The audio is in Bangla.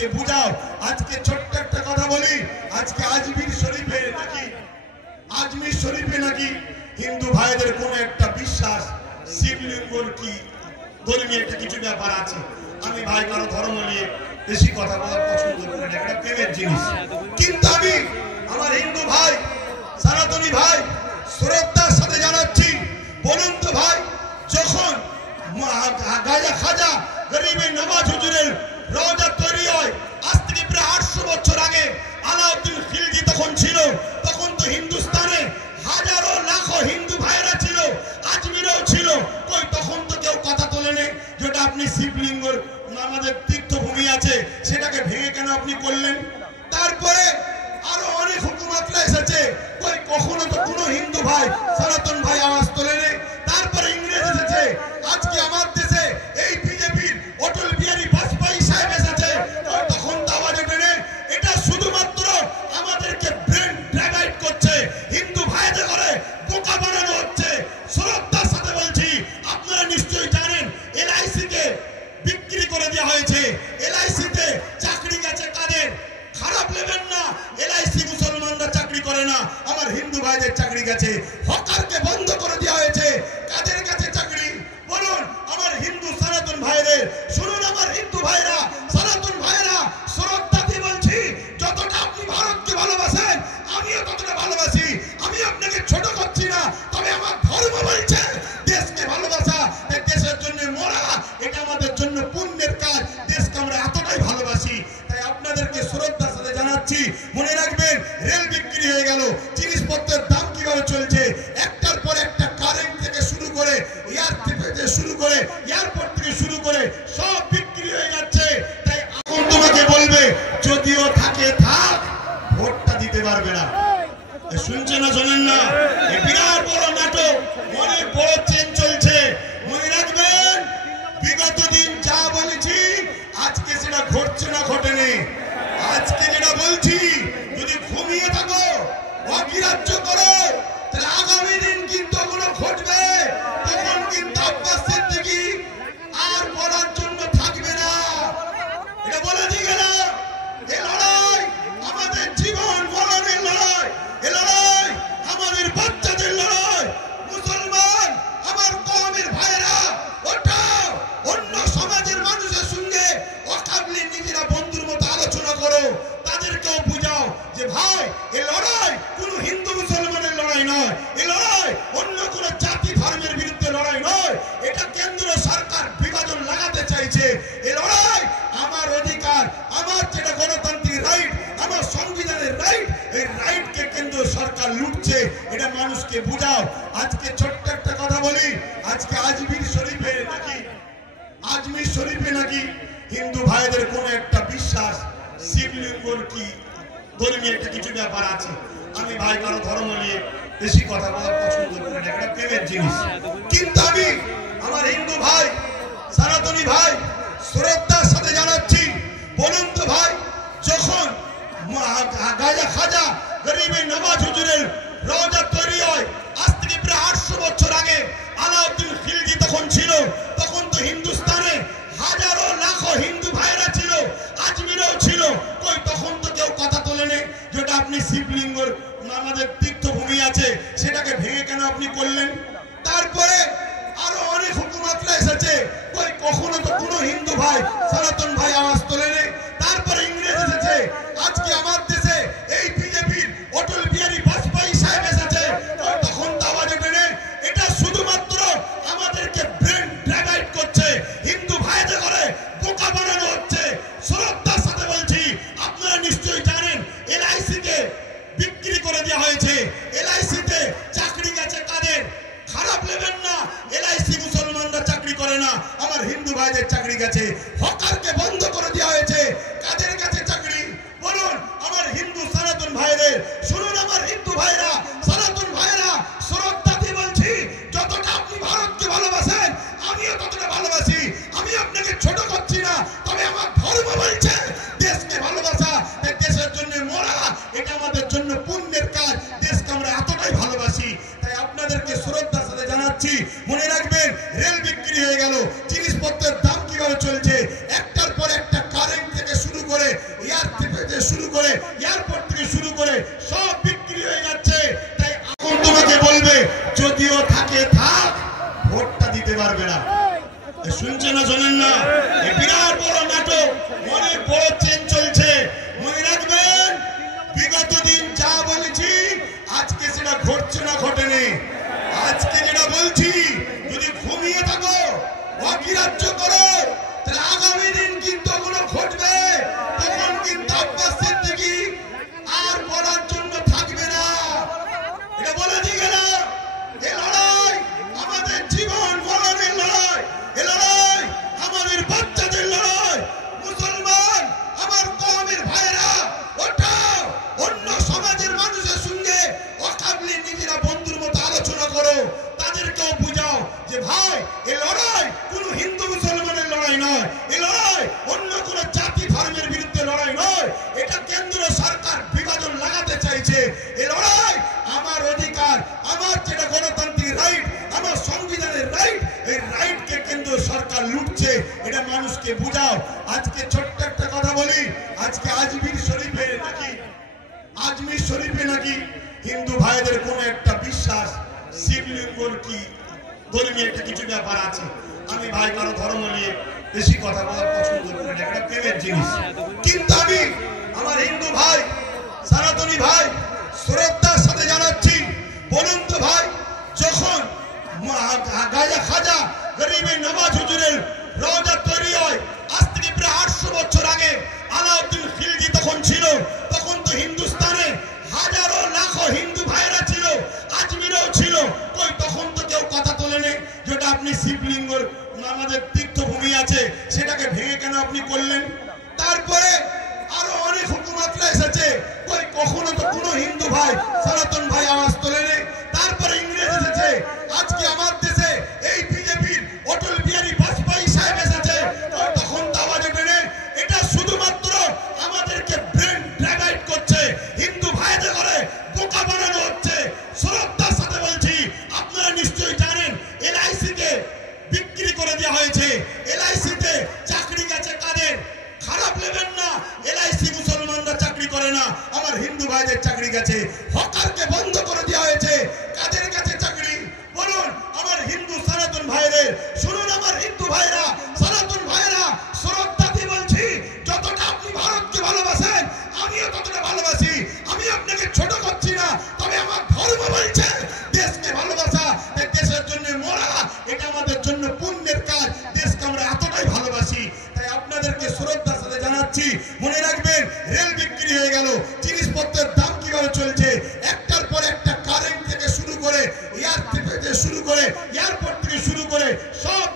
মানুষকে বুঝাও। আজকে ছোট্ট একটা কথা বলি, আজকে আজমির শরীফে নাকি হিন্দু ভাইদের কোন একটা বিশ্বাস শিবলিঙ্গর কি ধর্মীয় একটা কিছু ব্যাপার আছে। আমি ভাই কারো ধর্ম নিয়ে বেশি কথা বলার পছন্দ করি না, এটা প্রেমের জিনিস। কিন্তু আমি আমার হিন্দু ভাই সনাতনী ভাই শ্রদ্ধার সাথে জানাচ্ছি, বলুন তো ভাই, যখন খাজা গরিবের নওয়াজ হুজুরের রওজা তৈরি হয় আজ থেকে প্রায় 800 বছর আগে, আলাউদ্দিন খিলজি তখন ছিল, তখন তো হিন্দুস্তানে হাজারো লাখো হিন্দু ভাইরা ছিল, আজমিরেও ছিল, কই তখন তো কেউ কথা তোলেনি যেটা আপনি শিবলিঙ্গর আমাদের তীর্থভূমি আছে সেটাকে ভেঙে কেন আপনি করলেন? তারপরে আরো অনেক হুকুমতরা এসেছে, কই কখনো তো কোনো হিন্দু ভাই সনাতন ভাই আওয়াজ তোলেনি। তারপরে ইংরেজ এসেছে, আজকে আমার দেশে এই বিজেপির অটল বিহারী বাজপেয়ী সাহেব এসেছে, তখন তো আওয়াজ ওঠেনি। এটা শুধুমাত্র আমাদেরকে ব্রেন ড্রাইভাইট করছে, হিন্দু ভাইদের করে বোকা বানানো হচ্ছে। শ্রদ্ধার সাথে বলছি, আপনারা নিশ্চয়ই জানেন এলআইসি কে বিক্রি করে দেওয়া হয়েছে। এলআইসি তে চাকরি গেছে কাদের? খারাপ নেবেন না, এলআইসি মুসলমানরা চাকরি করে না, আমার হিন্দু ভাইদের চাকরি গেছে। হকারকে বন্ধ করে দেওয়া হয়েছে, কাদের কাছে চাকরি বলুন? আমার হিন্দু সনাতন ভাইদের। শুনুন আমার হিন্দু ভাইরা, সনাতন ভাইরা, শ্রদ্ধা দিয়ে বলছি, যতটা আপনি ভারতকে ভালোবাসেন আমিও ততটা ভালোবাসি। আমি আপনাকে ছোট করছি না, তবে আমার ধর্ম বলছে দেশকে ভালোবাসা, দেশের জন্য মরা, এটা আমাদের জন্য পুণ্যের কাজ। দেশকে আমরা এতটাই ভালোবাসি, তাই আপনাদেরকে শ্রদ্ধার সাথে জানাচ্ছি, মনে রাখবেন রেল বিক্রি হয়ে গেল, জিনিসপত্রের দাম কিভাবে চলছে, একটার পর একটা কারেন্ট থেকে শুরু করে এয়ারপোর্ট থেকে শুরু করে সব বিক্রি হয়ে যাচ্ছে। তাই এখন তোমাকে বলবে যদিও থাকে থাক, ভোটটা দিতে পারবে না। শুনছে না, শোনেন না? বিরাট বড় নাটক, অনেক বড় চেন চলছে। মনে রাখবেন বিগত দিন যা বলেছি আজকে সেটা ঘটছে না, ঘটেনি। আজকে যেটা বলছি যদি ঘুমিয়ে থাকো, অগ্রাহ্য করো, তাহলে আগামী দিন কিন্তু ওগুলো ঘটবে। তখন কিন্তু আব্বাস সিদ্দিকী আর বলার জন্য থাকবে না। এটা বলে দিয়ে গেলাম, এ লড়াই আমাদের জীবন মরণের লড়াই, এ লড়াই আমাদের বাচ্চাদের লড়াই। মুসলমান আমার কওমের ভাইরা, ওটাও অন্য সমাজের মানুষের সঙ্গে অকাবলি নিজেরা বন্ধুর মতো আলোচনা করো, তাদেরকেও বুঝাও যে ভাই এই লড়াই কোনো হিন্দু মুসলমানের লড়াই নয়, এই লড়াই অন্য কোনো জাতি ধর্মের বিরুদ্ধে লড়াই নয়। এটা কেন্দ্র সরকার বিভাজন লাগাতে চাইছে। এই লড়াই আমার অধিকার, আমার যেটা গণতান্ত্রিক রাইট, আমার সংবিধানের রাইট, এই রাইটকে কেন্দ্র সরকার লুটছে, এটা মানুষকে বুঝাও। আজকে ছোট্ট একটা কথা বলি, আজকে আজমির শরীফে নাকি হিন্দু ভাইদের কোন একটা বিশ্বাস শিবলিঙ্গর কি ধর্মীয় একটা কিছু ব্যাপার আছে। আমি ভাই কারো ধর্ম নিয়ে বেশি কথা বলার পছন্দ করি না, এটা প্রেমের জিনিস। কিন্তু আমি আমার হিন্দু ভাই সনাতনী ভাই শ্রদ্ধার সাথে জানাচ্ছি, বলুন তো ভাই, যখন খাজা গরিবের নওয়াজ হুজুরের রওজা তৈরি হয় আজ থেকে প্রায় 800 বছর আগে, আলাউদ্দিন খিলজি তখন ছিল, তখন তো হিন্দুস্তানে হাজারো লাখো হিন্দু ভাইরা ছিল, আজমিরেও ছিল, কই তখন তো কেউ কথা তোলেনি যেটা আপনি শিবলিঙ্গর আমাদের তীর্থভূমি আছে সেটাকে ভেঙে কেন আপনি করলেন? তারপরে আরো অনেক হুকুমতরা এসেছে, কই কখনো তো কোনো হিন্দু ভাই সনাতন ভাই আওয়াজ তোলেনি। তারপরে ইংরেজ এসেছে, আজকে আমার দেশে এই বিজেপির অটল বিহারী বাজপেয়ী সাহেব এসেছে, তখন তো আওয়াজ ওঠেনি। এটা শুধুমাত্র আমাদেরকে ব্রেন ড্রাইভাইট করছে, হিন্দু ভাইদের করে বোকা বানানো হচ্ছে। শ্রদ্ধার সাথে বলছি, আপনারা নিশ্চয়ই জানেন এলআইসি কে বিক্রি করে দেওয়া হয়েছে। এলআইসি তে চাকরি গেছে কাদের? খারাপ নেবেন না, এলআইসি মুসলমানরা চাকরি করে না, আমার হিন্দু ভাইদের চাকরি গেছে। হকারকে বন্ধ করে দেওয়া হয়েছে, কাদের কাছে চাকরি বলুন? আমার হিন্দু সনাতন ভাইদের। শুনুন আমার হিন্দু ভাইরা, সনাতন ভাইরা, শ্রদ্ধা দিয়ে বলছি, যতটা আপনি ভারতকে ভালোবাসেন আমিও ততটা ভালোবাসি। আমি আপনাকে ছোট করছি না, তবে আমার ধর্ম বলছে দেশকে ভালোবাসা, দেশের জন্য মরা, এটা আমাদের জন্য পুণ্যের কাজ। দেশকে আমরা এতটাই ভালোবাসি, তাই আপনাদেরকে শ্রদ্ধার সাথে জানাচ্ছি, মনে রাখবেন রেল বিক্রি হয়ে গেল, জিনিসপত্রের দাম কিভাবে চলছে, একটার পর একটা কারেন্ট থেকে শুরু করে চলছে না, শোনেন না? এই বিরাট বড় নাটক, অনেক বড় চেন চলছে। মনে রাখবেন, বিগত দিন যা বলেছি আজকে সেটা ঘটছে না, ঘটেনি। আজকে যেটা বলছি, যদি ঘুমিয়ে থাকো, অগ্রাহ্য করো, তাহলে আগামী দিন কিন্তু ওগুলো ঘটবে। তখন কিন্তু আব্বাস সিদ্দিকী আর বলার জন্য থাকবে না। এটা বলে দিয়ে গেলাম। এই লড়াই আমাদের জীবন মরণের লড়াই, এই লড়াই আমাদের বাচ্চাদের লড়াই। মুসলমান আমার কওমের ভাইরা, ওঠাও, অন্য সমাজের মানুষের সঙ্গে অকাবলি নিজেরা বন্ধুর মতো আলোচনা করো, তাদেরকেও বুঝাও যে ভাই এই লড়াই কোন হিন্দু মুসলমানের লড়াই নয়, এই লড়াই অন্য কোন জাতি ধর্মের বিরুদ্ধে লড়াই নয়। এটা কেন্দ্র সরকার বিভাজন লাগাতে চাইছে। এই লড়াই আমার অধিকার, আমার যেটা গণতান্ত্রিক রাইট, আমার সংবিধানের রাইট, এই রাইটকে কেন্দ্র সরকার লুটছে। এটা মানুষকে বুঝাও। আজকে ছোট্ট একটা কথা বলি, আজকে আজমির শরীফে নাকি হিন্দু ভাইদের কোন একটা বিশ্বাস, শিবলিঙ্গর কি ধর্মীয় একটা কিছু ব্যাপার আছে। আমি ভাই কারো ধর্ম নিয়ে বেশি কথা বলার পছন্দ করি না, এটা প্রেমের জিনিস। কিন্তু আমি আমার হিন্দু ভাই, সনাতনী ভাই শ্রদ্ধার সাথে জানাচ্ছি, বলুন তো ভাই, যখন খাজা গরিবের নওয়াজ হুজুরের রওজা তৈরি হয়, আজ থেকে প্রায় 800 বছর আগে, আলাউদ্দিন খিলজি তখন ছিল, তখন তো হিন্দুস্তানে হাজারো লাখো হিন্দু ভাইরা ছিল, আজমিরেও ছিল। কই তখন তো কেউ কথা তোলেনি যেটা আপনি শিবলিঙ্গর আমাদের তীর্থভূমি আছে সেটাকে ভেঙে কেন আপনি করলেন? তারপরে আরো অনেক হুকুমতরা এসেছে, কই কখনো তো কোনো হিন্দু ভাই, সনাতন ভাই আওয়াজ তোলেনি। তারপরে ইংরেজ এসেছে, আজকে আমার দেশে এই বিজেপির অটল বিহারী বাজপেয়ী সাহেব এসেছে, তখন তো আওয়াজ ওঠেনি। এটা শুধুমাত্র আমাদেরকে ব্রেন ড্রাগাইট করছে, হিন্দু ভাইদের করে বোকা বানানো হচ্ছে। শ্রদ্ধার সাথে বলছি, আপনারা নিশ্চয়ই জানেন LIC কে বিক্রি করে দেওয়া হয়েছে। LIC তে চাকরি গেছে কাদের? খারাপ নেবেন না, LIC মুসলমানরা চাকরি করে না, আমার হিন্দু ভাইদের চাকরি গেছে। হকারকে বন্ধ করে দেওয়া হয়েছে, কাদের কাছে চাকরি বলুন? আমার হিন্দু সনাতন ভাইদের। শুনুন আমার হিন্দু ভাইরা, সনাতন ভাইরা, শ্রদ্ধা দিয়ে বলছি, যতটা আপনি ভারতকে ভালোবাসেন আমিও ততটা ভালোবাসি। আমি আপনাকে ছোট করছি না, তবে আমার ধর্ম বলছে দেশকে ভালোবাসা, দেশের জন্য মরা, এটা আমাদের জন্য পুণ্যের কাজ। দেশকে আমরা এতটাই ভালোবাসি, তাই আপনাদেরকে শ্রদ্ধার সাথে জানাচ্ছি, মনে রাখবেন রেল বিক্রি হয়ে গেল, জিনিসপত্রের দাম কিভাবে চলছে, একটার পর একটা কারেন্ট থেকে শুরু করে এয়ারপোর্ট থেকে শুরু করে সব